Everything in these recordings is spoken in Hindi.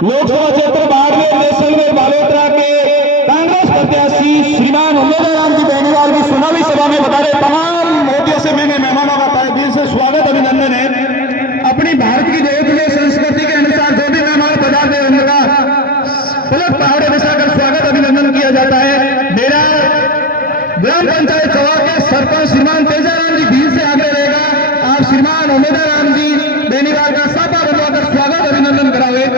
लोकसभा क्षेत्र बाड़मेर जैसलमेर बालोतरा के कांग्रेस प्रत्याशी श्रीमान उमेदवार राम जी बेनीवाल की चुनावी सभा में बता रहे तमाम मोदियों से मैंने मेहमानों का तहे दिल से स्वागत अभिनंदन है। अपनी भारत की देवतुल्य संस्कृति के अनुसार जो भी मेहमान पधारते हैं उनका पलक पहाड़े बिछाकर स्वागत अभिनंदन किया जाता है। मेरा ग्राम पंचायत चौवा के सरपंच श्रीमान तेजाराम जी भीड़ से आगे रहेगा। आप श्रीमान उमेदवार राम जी बेनीवाल का सापा बनवाकर स्वागत अभिनंदन करावे।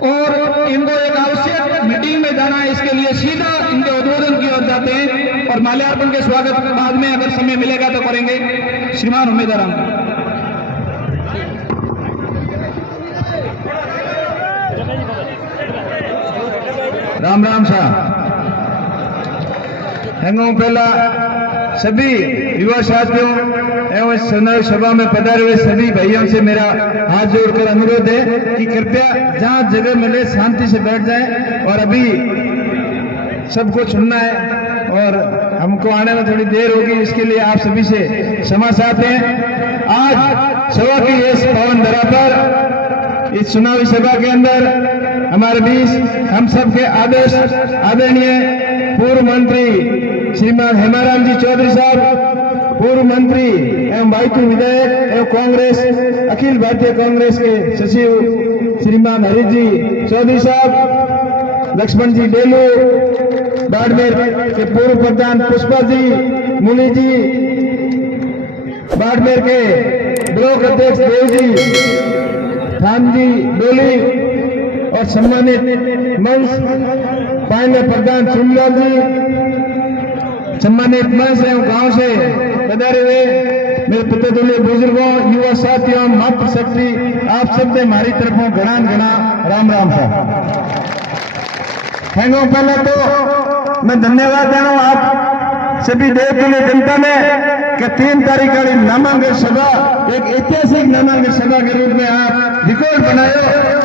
और इनको एक आवश्यक मीटिंग में जाना है, इसके लिए सीधा इनके उद्बोधन की ओर जाते हैं और माल्यार्पण के स्वागत बाद में अगर समय मिलेगा तो करेंगे। श्रीमान उम्मीदवार राम राम साहब हैंगो पहला सभी युवा साथियों एवं चुनावी सभा में पधारे हुए सभी भाइयों से मेरा हाथ जोड़कर अनुरोध है कि कृपया जहां जगह मिले शांति से बैठ जाएं और अभी सबको सुनना है और हमको आने में थोड़ी देर होगी, इसके लिए आप सभी से क्षमा चाहते हैं। आज सभा की इस पावन धरा पर इस चुनावी सभा के अंदर हमारे बीच हम सबके आदेश आदरणीय पूर्व मंत्री श्रीमान हेमाराम जी चौधरी साहब, पूर्व मंत्री एवं बाइतू विधायक एवं कांग्रेस अखिल भारतीय कांग्रेस के सचिव श्रीमान हरीश जी चौधरी साहब, लक्ष्मण जी डेलू, बाड़मेर के पूर्व प्रधान पुष्पा जी मुनि जी, बाड़मेर के ब्लॉक अध्यक्ष देव जी, थान जी डोली और सम्मानित मंच पायने प्रधान सुमलाल जी, सम्मानित मंच एवं गांव से पधारे हुए मेरे पुत्रतुल्य बुजुर्गों, युवा साथियों, मातृशक्ति, आप सबने हमारी तरफों घना घना राम राम साहब। हैंगो पहले तो मैं धन्यवाद देना आप सभी देवतुल्य जनता ने कि 3 तारीख वाली नामांकन सभा एक ऐतिहासिक नामांकन सभा के रूप में आप रिकॉर्ड बनाए,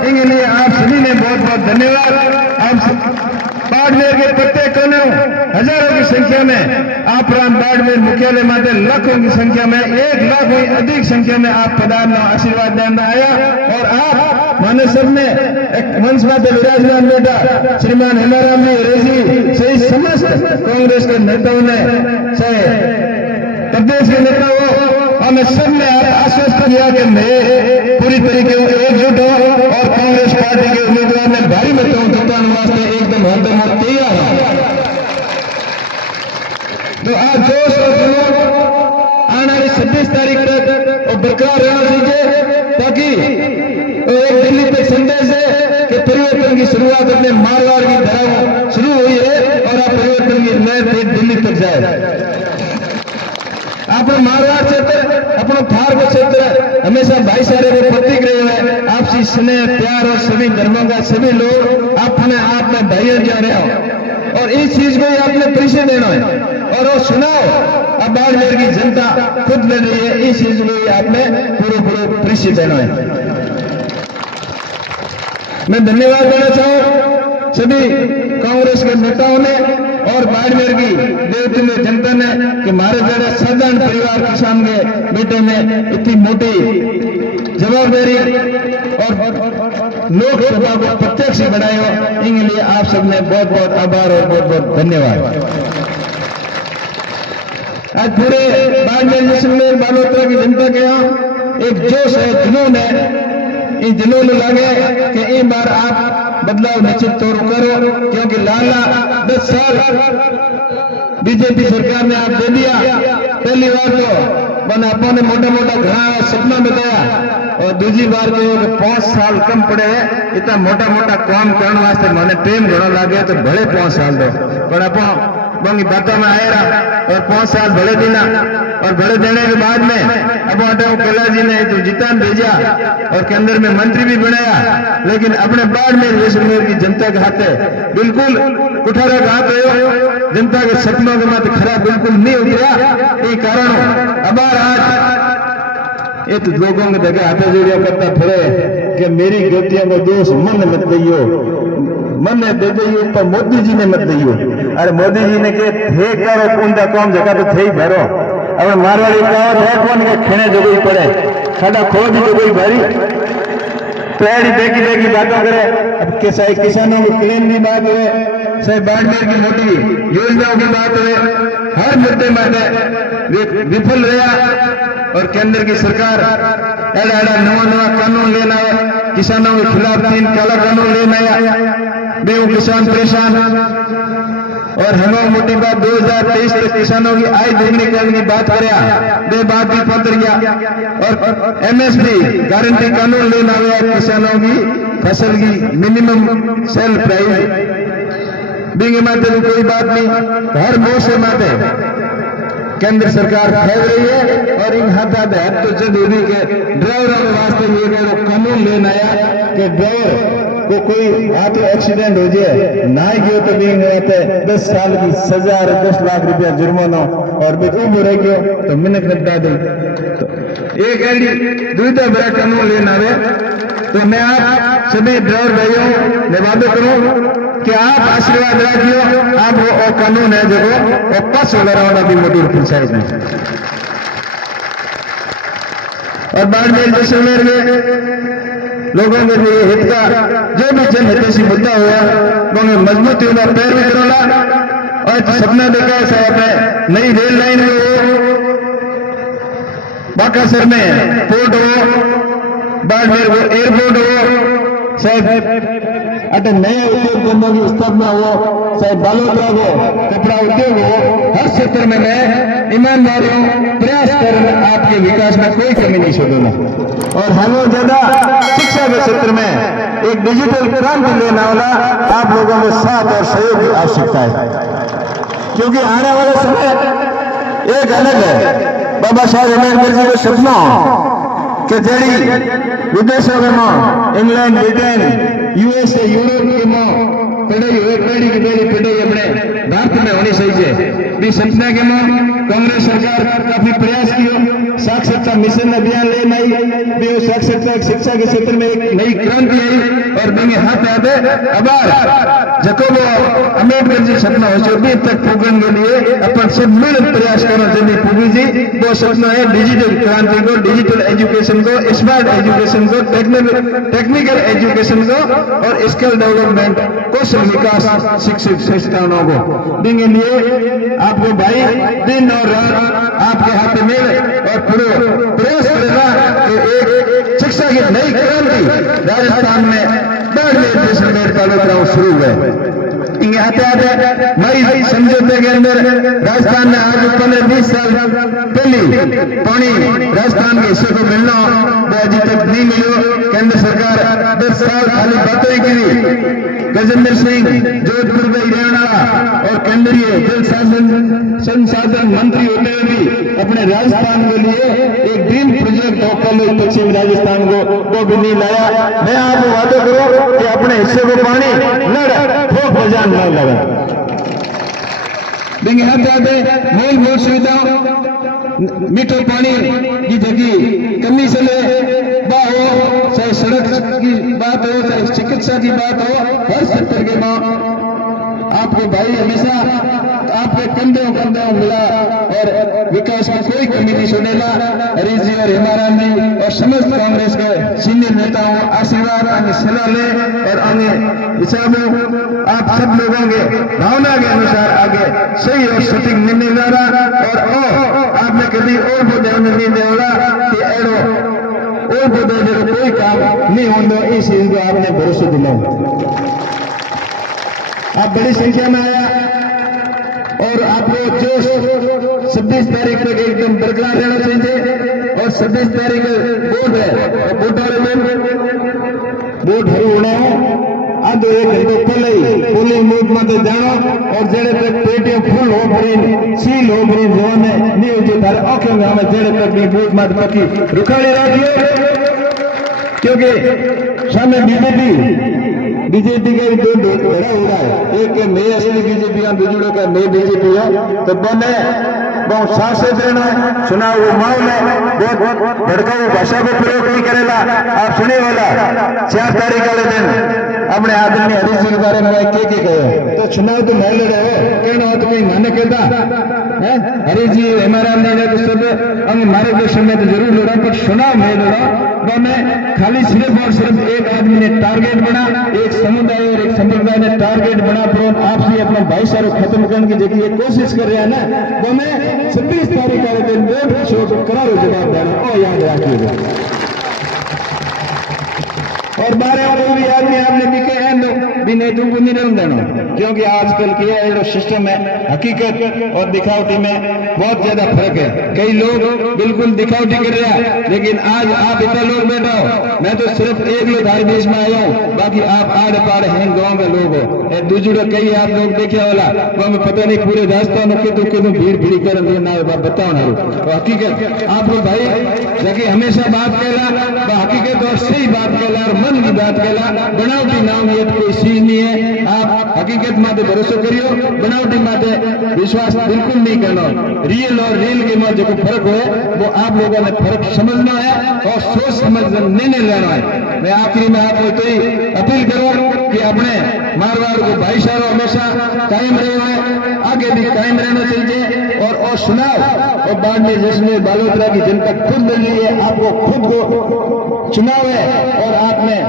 इनके लिए आप सभी ने बहुत बहुत धन्यवाद। आप बाड़मेर के प्रत्येक कोने हजारों की संख्या में आप राम बाड़मेर मुख्यालय माते लाखों की संख्या में 1 लाख हुई अधिक संख्या में आप पधारना आशीर्वाद देना आया और आप माने सबने एक मंच माते विराजमान बेटा श्रीमान हेमाराम जी रेजी सही समस्त कांग्रेस के नेताओं ने चाहे प्रदेश के नेताओं हमें सबने आश्वस्त किया कि मैं पूरी तरीके से एकजुट हो और कांग्रेस पार्टी के उम्मीदवार ने भारी मतों जिताने वास्ते एकदम हरदम तैयार है। तो आज जोश और जुनून आने वाली 26 तारीख तक और बरकरार रहना चाहिए ताकि एक दिल्ली तक संदेश है कि परिवर्तन की शुरुआत अपने मारवाड़ की तरह शुरू हुई है और आप परिवर्तन की लहर दिल्ली तक जाए। अपना मारवाड़ क्षेत्र अपना थार का क्षेत्र हमेशा भाईचारे के प्रतीक रहे हैं, आपसी स्नेह प्यार और सभी धर्मों का सभी लोग अपने आप में भाइयों जा रहे हो और इस चीज को आपने परिचय देना है और वो सुनाओ। अब बाड़मेर की जनता खुद ले रही है, इस चीज को आपने पूरे परिचय देना है। मैं धन्यवाद देना चाहूं सभी कांग्रेस के नेताओं ने और बाड़मेर की देवतुल्य जनता ने कि हमारे जैसे साधारण परिवार किसान के बेटे में इतनी मोटी जवाबदारी और लोकसभा को प्रत्यक्ष बढ़ाए हो, इनके लिए आप सबने बहुत बहुत आभार और बहुत बहुत धन्यवाद। आज पूरे बाड़मेर जैसलमेर बालोतरा की जनता के यहाँ एक जोश है, जुनून है, इस जुनून लगे कि एक बार आप बदलाव निश्चित तौर करो क्योंकि लाला 10 साल बीजेपी सरकार ने आप दे दिया। पहली बार तो मैंने अपने मोटा मोटा घना सपना बताया और दूसरी बार जो 5 साल कम पड़े हैं, इतना मोटा मोटा काम करने वास्ते मैंने प्रेम घना लगे तो भले 5 साल दो पर अपन बंगी बातों में आए रहा और 5 साल भले देना और भले देने के बाद में अब कैलाश जी ने तो जितान भेजा और केंद्र में मंत्री भी बनाया, लेकिन अपने बाड़मेर जैसलमेर की जनता के हाथ बिल्कुल कुठारा का हाथ हो, जनता के सपनों के मत खरा बिल्कुल नहीं उतरा। ये कारण अब आज ये तो लोगों के जगह हाथ जोड़िया करता फिरे कि मेरी गलतियों को दोष मन मत दियो, मन दे दियो पर मोदी जी ने मत दियो। अरे मोदी जी ने के थे करो कुंदा काम जगह तो थे भरो। अब मारवाड़ी कहावत है कौन के खेने जो कोई पड़े साडा खोज जो कोई भरी तो ऐसी देखी देखी बातों करे। अब के किसानों की क्लेम की बात है, चाहे बाड़मेर की मोटी योजनाओं की बात है, हर मुद्दे में विफल रहा। और केंद्र की सरकार एड़ा एड़ा नवा कानून लेना है, किसानों के खिलाफ 3 काला कानून लेना है, बेहू किसान परेशान। और हमें मोटी बात 2023 तक किसानों की आय दोगुनी करने की बात कराया, बे बात भी पत्र गया। और MSP गारंटी कानून लेना हुआ किसानों की फसल की मिनिमम सेल प्राइस बिंगे माते कोई बात नहीं। हर मौसम माते केंद्र सरकार खेल रही है। और इन हाथ तो जरूरी के ड्राइवरों के वास्ते ये कानून लेना आया कि ड्राइवर को कोई हाथ एक्सीडेंट हो जाए ना गयो तो भी 10 साल की सजा और 10 लाख रुपया जुर्माना और भी उम्र रह गयो तो मिनट लगा दे। तो एक ऐसी दुविधा बड़ा कानून लेना है। तो मैं आप सभी ड्राइवर भाइयों निवादन करूं कि आप आशीर्वाद रखियो। आप वो कानून है जो पास वगैरह वाला भी मोटी पंचायत में और बाड़मेर जैसलमेर में लोगों के लिए हित का जो भी जन हितैषी मुद्दा हुआ वो मजबूती होगा पैर भी करोला। और सपना देखा है साहब नई रेल लाइन में हो, बाकासर में पोर्ट हो, बाड़मेर वो एयरपोर्ट हो, शायद अटे नए उद्योग धंधों की स्थापना हो, चाहे बालोतरा हो, कपड़ा उद्योग हो, हर क्षेत्र में मैं ईमानदारी प्रयास कर आपके विकास में कोई कमी नहीं छोड़ूंगा। और हमें ज्यादा शिक्षा के क्षेत्र में एक डिजिटल क्रांति लेने वाला आप लोगों के साथ और सहयोग की आवश्यकता है, क्योंकि आने वाले समय एक अलग है। बाबा साहेब अम्बेडकर जी का सपना कि जड़ी विदेशों के मां इंग्लैंड ब्रिटेन USA यूरोप के मां पढ़ाई हुए पढ़ी की पहली पढ़ाई अपने भारत में होनी चाहिए। भी सपना के मां कांग्रेस सरकार काफी प्रयास किया, साक्षरता मिशन अभियान लेना आई भी साक्षरता शिक्षा के क्षेत्र में एक नई क्रांति आई। और बेंगे हाथ आते अब जको वो अम्बेडकर जी सपना हो जो भी तक पूगन के लिए अपन सब मिल प्रयास करो जब पूगी जी वो सपना है डिजिटल क्रांति को, डिजिटल एजुकेशन को, स्मार्ट एजुकेशन को, टेक्निकल एजुकेशन को और स्किल डेवलपमेंट कौशल विकास शिक्षित संस्थानों को देंगे लिए आपको भाई दिन और रात आपके हाथ में और पूरे प्रयास करेगा कि एक शिक्षा की नई क्रांति राजस्थान में बाड़मेर जैसलमेर तालुका शुरू हुए। आते आते मई समझौते के अंदर राजस्थान में आज 15-20 साल पहले पानी राजस्थान के हिस्से को मिलना वो अभी तक नहीं मिलो। केंद्र सरकार 10 साल खाली बातें की। गजेंद्र सिंह जोधपुर का हरियाणा और केंद्रीय जल संसाधन मंत्री होते हुए भी अपने राजस्थान के लिए एक ड्रीम प्रोजेक्ट होकर पश्चिम राजस्थान को वो भी नहीं लाया। मैं आपको वादा करूं कि अपने हिस्से को पानी ठोक बजान न लगा देंगे। मूलभूत सुविधाओं मीठो पानी की जगह कमी से ले हो, चाहे सड़क की बात हो, चाहे चिकित्सा की बात हो, हर सेक्टर के मां आपको भाई हमेशा आपके कंधों मिला और विकास में कोई कमी नहीं सुनेगा। हरीश जी और हेमाराम जी और समस्त कांग्रेस के सीनियर नेताओं आशीर्वाद आगे सलाह ले और आगे हिसाबों आप सब लोगों के भावना के अनुसार आगे सही और सटीक निर्णय ला रहा। और आपने कभी और बोले नहीं देगा कि एड़ो और बोले जो कोई काम नहीं होगा, इस चीज को आपने भरोसा दिलाओ। आप बड़ी संख्या में आया और आपको जो 26 तारीख तक एकदम बरकरार रहना चाहिए। और 26 तारीख वोट है, वोट वाले वोट हरी होना हो आधे 1 घंटे पहले ही पोलिंग बूथ में जानो और जेड़े तक पेटियां फुल हो भरी सील हो भरी जवाने नहीं हो तारे आंखों में हमें जेड़े तक भी बूथ में पक्की रुखाड़ी रखिए, क्योंकि सामने बीजेपी का भी दो बड़ा हो रहा है। एक मैं असली बीजेपी दूसरों का मैं बीजेपी है तो बने बहुत साफ से देना है। चुनाव वो माहौल है, बहुत भड़काऊ भाषा को प्रयोग नहीं करेगा। आप सुने वाला 4 तारीख वाले दिन अपने आदरणीय हरीश जी के बारे में के कहे तो चुनाव तो नहीं लड़े हो कहना हो तो कहीं माने कहता हरीश जी हमारा ने तो सब हम मार्गदर्शन में तो जरूर लड़ा पर चुनाव नहीं लड़ा वो मैं खाली सिर्फ और सिर्फ एक आदमी ने टारगेट बना, एक समुदाय और एक संप्रदाय ने टारगेट बना पर आपसी अपना भाईचारा खत्म करने की जगह कोशिश कर रहे हैं ना वो मैं 26 तारीख वाले दिन वोट शो करारो जवाब देना और याद रखिएगा। और 12 कोई भी आदमी आपने भी कहे भी नहीं तुमको नहीं रहने देना क्योंकि आजकल की जो सिस्टम है हकीकत और दिखावटी में बहुत ज्यादा फर्क है। कई लोग बिल्कुल दिखावटी कर रहे हैं लेकिन आज आप इतना लोग बैठा हो मैं तो सिर्फ एक लोग हर देश में आया हूँ बाकी आप आड़ पाड़ हैं गाँव के लोग हो दूसरे कई आप लोग देखे वाला वो हमें पता नहीं पूरे रास्ता में कितु भीड़ भीड़ कर बताओ ना तो हकीकत आप लोग भाई जबकि हमेशा बात कहला हकीकत और सही बात कहला और मन की बात कहला बनावटी नाम ये कोई चीज नहीं है। आप हकीकत माते भरोसा करियो बनावटी माते विश्वास बिल्कुल नहीं करना। रियल और रियल के में जो फर्क हो वो आप लोगों ने फर्क समझना है और सोच समझ निर्णय लेना है। मैं आखिरी में आपको तो ही अपील करूं कि अपने मारवाड़ को भाईचारा हमेशा कायम रहे है आगे भी कायम रहना चाहिए और चुनाव और बाद में जिसमें बालोतरा की जनता खुद मिल रही है आपको खुद को चुनाव है और आपने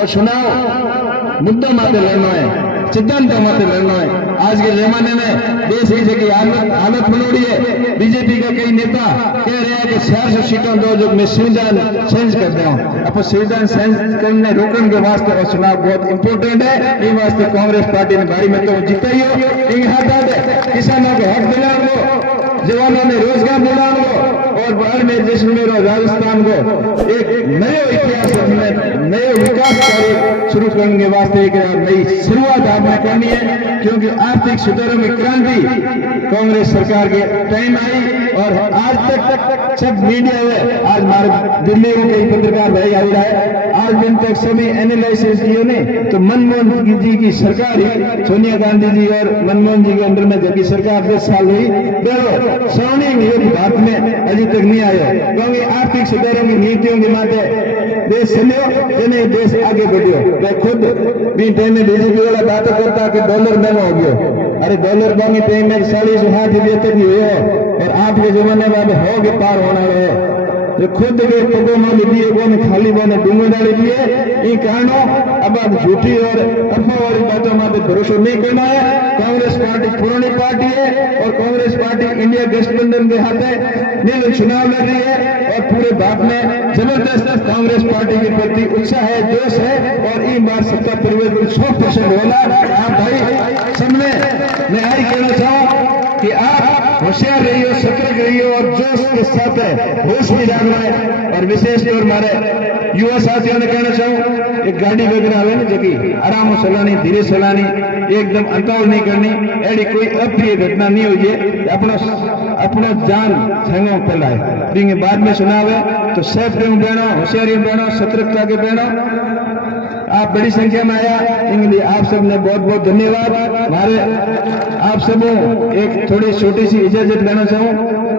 और चुनाव मुद्दा माते लड़ना है सिद्धांत माते लड़ना है। आज के जमाने में देश की हालत बनोड़ी है। बीजेपी का कई नेता कह रहे हैं कि 400 सीटों दो जो मैं संविधान चेंज कर रहा हूँ अब संविधान चेंज करने रोकने के वास्ते और चुनाव बहुत इंपोर्टेंट है। इन वास्ते कांग्रेस पार्टी ने भारी में तो जीता ही हो इन हाथ किसानों को हक दिला लो जवानों ने रोजगार दिला लो और बाहर में जिसमें राजस्थान को एक नए इतिहास नए विकास कार्य शुरू करने के वास्ते एक नई शुरुआत आपने करनी है क्योंकि आर्थिक सुधारों की क्रांति कांग्रेस सरकार के टाइम आई और आज तक सब मीडिया में आज हमारे दिल्ली में कई पत्रकार भाई आ रहा है आज दिन तक सभी एनालिसिस किए ने तो मनमोहन जी की सरकार ही सोनिया गांधी जी और मनमोहन जी के अंडर में जबकि सरकार 10 साल हुई बेरो स्वर्णिम युग भारत में अभी तक नहीं आया क्योंकि आर्थिक सुधारों की नीतियों के माध्यम देश चलो जिन्हें देश आगे बढ़ियो तो खुद भी टाइम में बीजेपी वाला बात करता कि डॉलर महंगा हो गया अरे डॉलर बांगी टाइम में 40-60 भी हो और आपके जमाने में हो के पार होना रहे जो खुद के पगों में दिए वो खाली बोने डूंगे डाली दिए इन कारणों अब आप झूठी और अफवाह वाली बातों में भरोसा नहीं करना है। कांग्रेस पार्टी पुरानी पार्टी है और कांग्रेस पार्टी इंडिया गठबंधन के हाथ है चुनाव लड़ रही है और पूरे भारत में जबरदस्त कांग्रेस पार्टी के प्रति उत्साह है जोश है और इन बार सत्ता परिवर्तन 100% होला। आप भाई सबने मैं यही कहना चाहूँ कि आप होशियार रहिए सतर्क रहिए और जोश के साथ होश भी रखना है और विशेष तौर हमारे युवा साथियों ने कहना चाहूँ एक गाड़ी वगैरह आवे ना जबकि आराम चलानी धीरे चलानी एकदम अंतावल नहीं करनी ऐसी कोई अप्रिय घटना नहीं हुई है अपना जान छंगो पहला है बाद में चुनाव है तो सेफ्टी में बहना होशियारी में बहना सतर्कता के बहना आप बड़ी संख्या में आया इनके लिए आप सबने बहुत बहुत धन्यवाद। हमारे आप सबों एक थोड़ी छोटी सी इजाजत लेना चाहूँ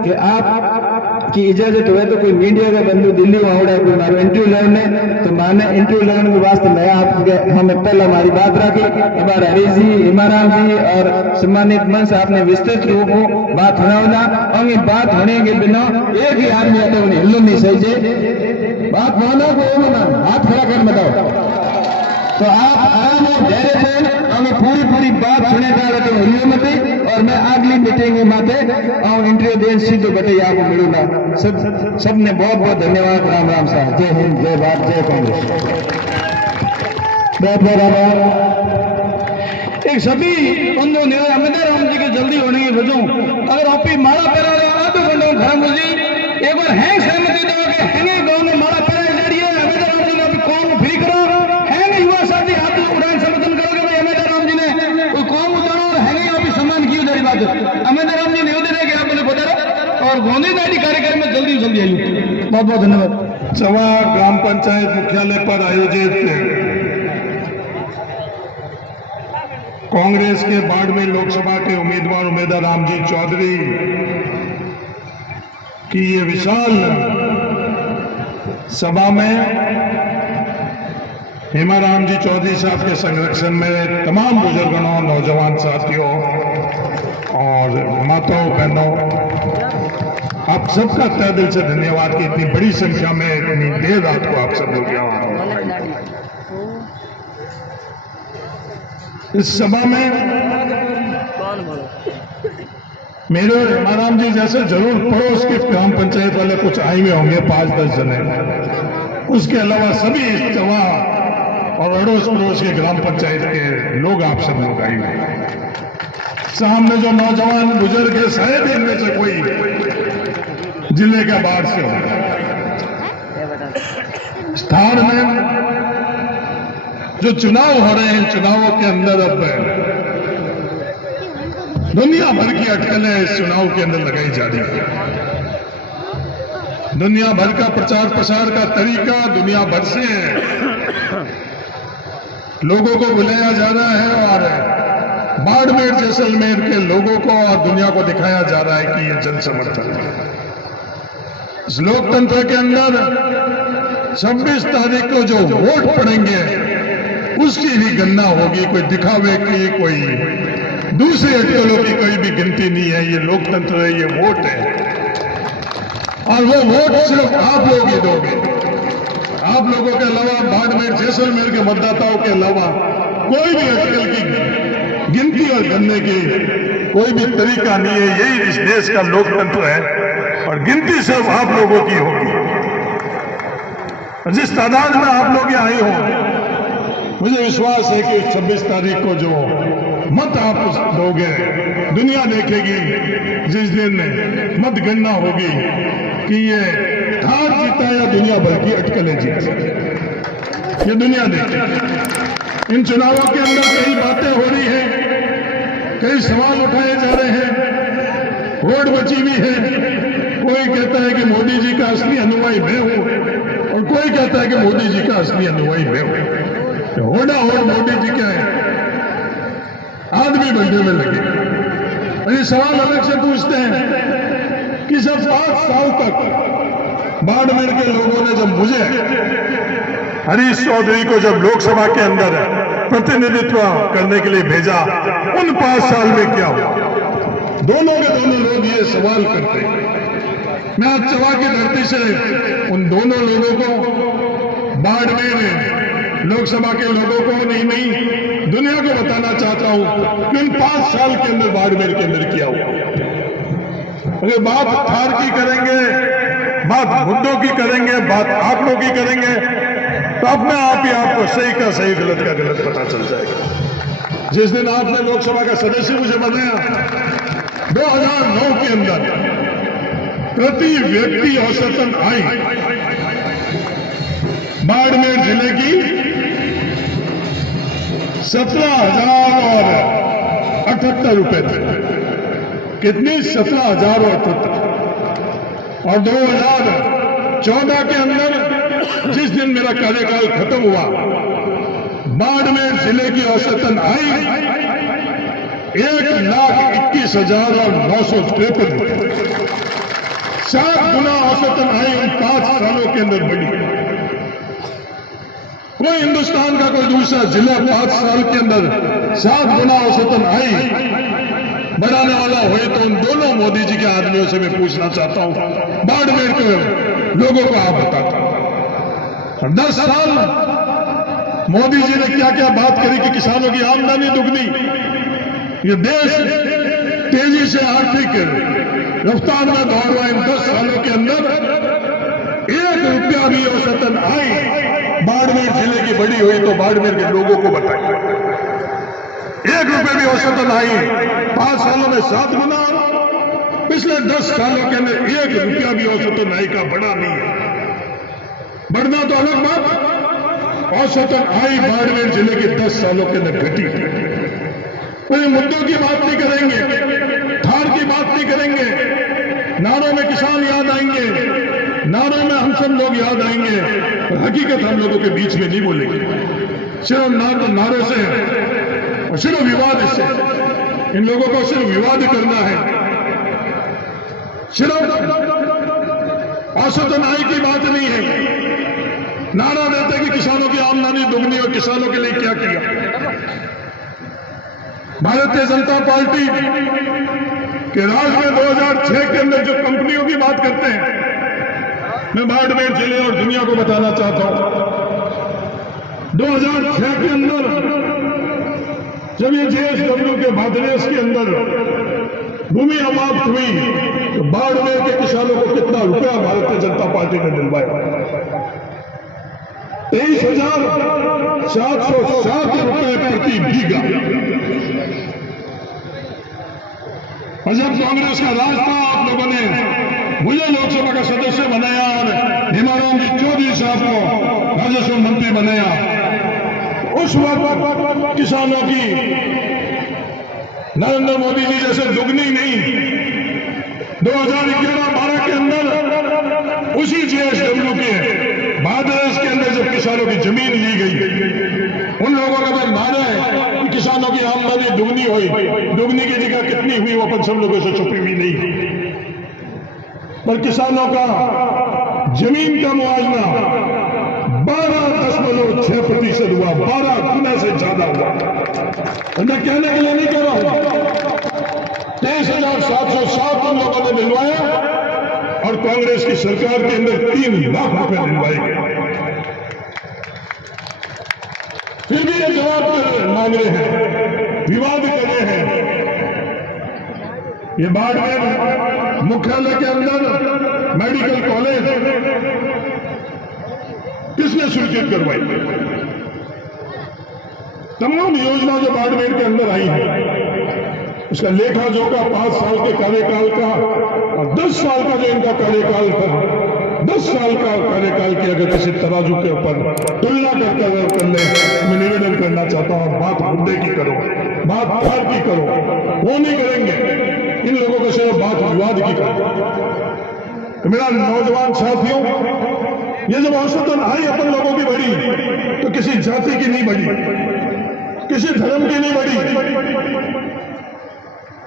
कि आप की इजाजत हुए तो कोई मीडिया का बंधु दिल्ली में आवड़ा कोई मारो इंटरव्यू लेने तो माने इंटरव्यू लेने के वास्ते नया आपके हमें पहले हमारी बात रखी हमारे हरीश जी इमरान जी और सम्मानित मंच आपने विस्तृत रूप में बात होना और ये बात होने के बिना एक ही आदमी आते उन्हें हिल्लो नहीं सही बात मानो को हाथ खड़ा कर बताओ तो आप आराम और धैर्य से हमें पूरी बात सुने डाले तो हिलियो मत और मैं अगली मीटिंग में माते और इंटरव्यू देन सीधो बटे आपको मिलूंगा। सबने बहुत बहुत धन्यवाद। राम राम साहब जय हिंद जय भारत जय कांग्रेस बहुत बहुत आभार। एक सभी बंधु निवास अमिताभ राम जी के जल्दी होने की वजह अगर आप ही माला पैरा आधे घंटे में खराब हो जी एक बार हैंग सहमति दो कि हैंगे गांव में माला पैरा जड़ी है अमिताभ राम जी ने अभी कौन फ्री करो हैंगे युवा साथी हाथ उड़ान समर्थन करोगे भाई अमिताभ राम जी ने कोई कौम उतारो और हैंगे अभी सम्मान क्यों जड़ी बात अमिताभ राम जी ने योजना है कि आपने बता और गोंदी दाढ़ी कार्यक्रम में जल्दी आई बहुत बहुत धन्यवाद। सवा ग्राम पंचायत मुख्यालय पर आयोजित कांग्रेस के बाड़मेर लोकसभा के उम्मीदवार उमेदवार रामजी चौधरी की ये विशाल सभा में हेमाराम जी चौधरी साहब के संरक्षण में तमाम बुजुर्गों, नौजवान साथियों और माताओं, बहनों, आप सबका तहे दिल से धन्यवाद कि इतनी बड़ी संख्या में इतनी देर रात को आप सब लोग यहाँ आए। इस सभा में मेरे और हेमाराम जी जैसे जरूर पड़ोस के ग्राम पंचायत वाले कुछ आए हुए होंगे, 5-10 जने। उसके अलावा सभी इस सभा और अड़ोस पड़ोस के ग्राम पंचायत के लोग आप सब लोग आए हुए हैं। सामने जो नौजवान बुजुर्ग है, शायद इनमें से कोई जिले के बाहर से हो। स्थान में जो चुनाव हो रहे हैं, चुनावों के अंदर अब दुनिया भर की अटकलें इस चुनाव के अंदर लगाई जा रही है। दुनिया भर का प्रचार प्रसार का तरीका दुनिया भर से है। लोगों को बुलाया जा रहा है और बाड़मेर जैसलमेर के लोगों को और दुनिया को दिखाया जा रहा है कि ये जन समर्थन है। इस लोकतंत्र के अंदर 26 तारीख को जो वोट पड़ेंगे उसकी भी गणना होगी। कोई दिखावे की, कोई दूसरी अटकलों की कोई भी गिनती नहीं है। ये लोकतंत्र है, ये वोट है और वो वोट सिर्फ आप लोग ही दोगे। आप लोगों के अलावा, बाड़मेर जैसलमेर के मतदाताओं के अलावा कोई भी अटकल की गिनती और गणने की कोई भी तरीका नहीं है। यही इस देश का लोकतंत्र है और गिनती सिर्फ आप लोगों की होगी। जिस तादाद में आप लोग आए हो, मुझे विश्वास है कि 26 तारीख को जो मत आप दोगे, दुनिया देखेगी। जिस दिन मतगणना होगी कि ये हार जीता या दुनिया भर की अटकलें जीती, ये दुनिया देखेगी। इन चुनावों के अंदर कई बातें हो रही हैं, कई सवाल उठाए जा रहे हैं, होड़ मची हुई है। कोई कहता है कि मोदी जी का असली अनुयायी मैं हूं और कोई कहता है कि मोदी जी का असली अनुयायी मैं हूं। होड़ा होड़ मोदी जी क्या है, आदमी बनने में लगे। ये सवाल अलग से पूछते हैं कि जब 5 साल तक बाड़मेर के लोगों ने जब मुझे, हरीश चौधरी को जब लोकसभा के अंदर प्रतिनिधित्व करने के लिए भेजा, उन 5 साल में क्या हुआ? दोनों के दोनों लोग ये सवाल करते हैं। मैं आज चवा की धरती से उन दोनों लोगों को, बाड़मेर लोकसभा के लोगों को नहीं दुनिया को बताना चाहता हूं कि उन 5 साल के अंदर बाड़मेर के अंदर किया हुआ। अगर बात थार की करेंगे, बात मुद्दों की करेंगे, बात आंकड़ों की करेंगे, तो अपने आप ही आपको सही का सही, गलत का गलत पता चल जाएगा। जिस दिन आपने लोकसभा का सदस्य मुझे बनाया, 2009 के अंदर प्रति व्यक्ति औसतन आय बाड़मेर जिले की 17,078 रुपए थे। कितनी? 17,078। और 2014 के अंदर जिस दिन मेरा कार्यकाल खत्म हुआ, बाड़मेर जिले की औसतन आय 1,21,953। 7 गुना औसतन आय उन 5 सालों के अंदर बढ़ी। कोई हिंदुस्तान का कोई दूसरा जिला 5 साल के अंदर 7 गुना औसतन आय बढ़ाने वाला हुए तो उन दोनों मोदी जी के आदमियों से मैं पूछना चाहता हूं, बाड़मेर के लोगों को आप बताता। 10 साल मोदी जी ने क्या क्या बात करी कि किसानों की आमदनी दुगनी, ये देश तेजी से आर्थिक रफ्तार में दौड़ रहा है। इन 10 सालों के अंदर 1 रुपया भी औसतन आय बाड़मेर जिले की बड़ी हुई तो बाड़मेर के लोगों को बताइए। 1 रुपये भी औसतन आई 5 सालों में 7 गुना। पिछले 10 सालों के अंदर 1 रुपया भी औसतन आय का बढ़ा नहीं है। बढ़ना तो अलग बात, औसतन आय बाड़मेर जिले के 10 सालों के अंदर घटी। कोई मुद्दों की बात नहीं करेंगे, थार की बात नहीं करेंगे, नारों में किसान याद आएंगे, नारों में हम सब लोग याद आएंगे, और हकीकत हम लोगों के बीच में नहीं बोलेंगे। सिर्फ नारों से और सिर्फ विवाद से, इन लोगों को सिर्फ विवाद करना है। सिर्फ औसतन आय की बात नहीं है, नारा देते कि किसानों की आमदनी दुगनी और किसानों के लिए क्या किया। भारतीय जनता पार्टी के राज में 2006 के अंदर जो कंपनियों की बात करते हैं, मैं बाड़मेर जिले और दुनिया को बताना चाहता हूं, 2006 के अंदर जब ये JSW के बादलेस के अंदर भूमि समाप्त हुई तो बाड़मेर के किसानों को कितना रुपया भारतीय जनता पार्टी ने दिलवाया? 23,707 रुपये प्रति बीघा। और जब कांग्रेस का राज था, आप लोगों ने मुझे लोकसभा का सदस्य बनाया और हेमाराम जी चौधरी साहब को राजस्व मंत्री बनाया। उस वक्त किसानों की नरेंद्र मोदी जी जैसे दुगनी नहीं, 2011-12 के अंदर उसी JSW के बादरेस के अंदर जब किसानों की जमीन ली गई, उन लोगों का तो नारा है कि किसानों की आमदनी दुगनी हुई, दुगनी की जगह कितनी हुई वो अपन सब लोगों से छुपी हुई नहीं, पर किसानों का जमीन का मुआवजा 12.6% हुआ, 12 गुना से ज्यादा हुआ। मैं कहने के लिए नहीं कह रहा हूं, 23,707 उन लोगों ने दिलवाया और कांग्रेस की सरकार के अंदर 3 लाख रुपए दिलवाए गए। फिर भी ये जवाब मांग रहे हैं, विवाद कर रहे हैं। ये बाड़मेर मुख्यालय के अंदर मेडिकल कॉलेज किसने स्वीकृत करवाई? तमाम योजना जो बाड़मेर के अंदर आई है, उसका लेखा जोखा 5 साल के कार्यकाल का और 10 साल का जो इनका कार्यकाल था, 10 साल का कार्यकाल की अगर किसी तराजू के ऊपर तुलना कर ले, मैं निवेदन करना चाहता हूं, बात मुद्दे की करो, बात भार की करो। वो नहीं करेंगे, इन लोगों को सिर्फ बात विवाद की करो। तो मेरा नौजवान साथियों, ये जब औसतन आई अपन लोगों की बढ़ी तो किसी जाति की नहीं बढ़ी, किसी धर्म की नहीं बढ़ी,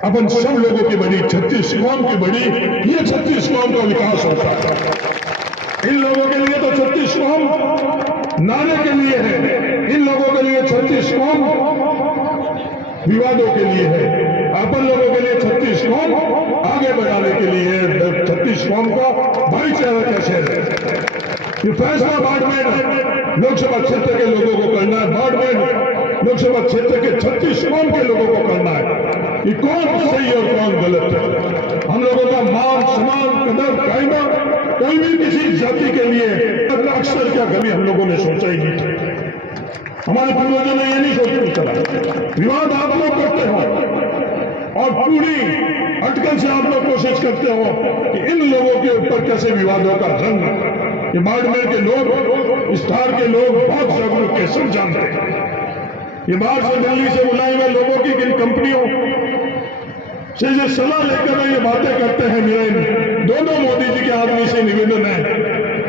अपन सब लोगों की बढ़ी, 36 कौम की बढ़ी। ये 36 कौम का विकास होता है। इन लोगों के लिए तो 36 कौम नारे के लिए है, इन लोगों के लिए 36 कौम विवादों के लिए है, अपन लोगों के लिए 36 कौम आगे बढ़ाने के लिए है। 36 कौम का भाईचारा कैसे है, ये फैसला बाड़मेर लोकसभा क्षेत्र के लोगों को करना है। बाड़मेर लोकसभा क्षेत्र के 36 कौम के लोगों को करना है कि कौन सही और कौन गलत है। हम लोगों का मान सम्मान कदर कायमा कोई भी किसी जाति के लिए अक्सर क्या कभी हम लोगों ने सोचा ही नहीं था। हमारे पूर्वजों ने ये नहीं सोचा। विवाद आप लोग करते हो और पूरी अटकल से आप लोग कोशिश करते हो कि इन लोगों के ऊपर कैसे विवादों का रंग। ये बाड़मेर के लोग, इस धार के लोग बहुत जागरूक है, सब जानते हैं। ये बाहर से दिल्ली से बुलाए हुए लोगों की इन कंपनियों से ये सलाह लेकर ये बातें करते हैं। मेरे दोनों मोदी जी के आदमी से निवेदन है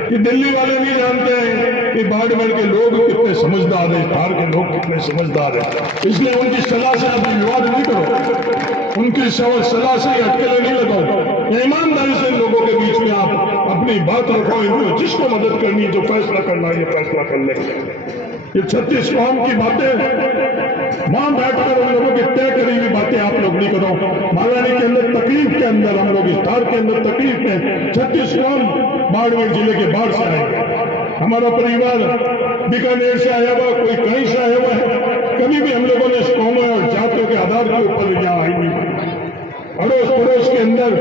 कि दिल्ली वाले नहीं जानते हैं कि बाड़मेर के लोग कितने समझदार हैं, धार के लोग कितने समझदार हैं। इसलिए उनकी सलाह से आप विवाद नहीं करो, उनकी सलाह से अटकलें नहीं लगाओ। ईमानदारी से लोगों के बीच में आप अपनी बात रखो, इनको जिसको मदद करनी है, जो फैसला करना है, ये फैसला कर ले। ये 36 कौम की बातें वहां बैठकर उन लोगों की तय करी हुई बातें आप लोग नहीं करो। महारानी के अंदर तकलीफ के अंदर, हम लोग इस धार के अंदर तकलीफ में 36 कौम बाड़मेर जिले के बाहर से आएंगे। हमारा परिवार बीकानेर से आया हुआ, कोई कहीं से आया हुआ है। कभी भी हम लोगों ने इस कौमों और जातियों के आधार के ऊपर यहाँ आई नहीं। अड़ोस पड़ोस के अंदर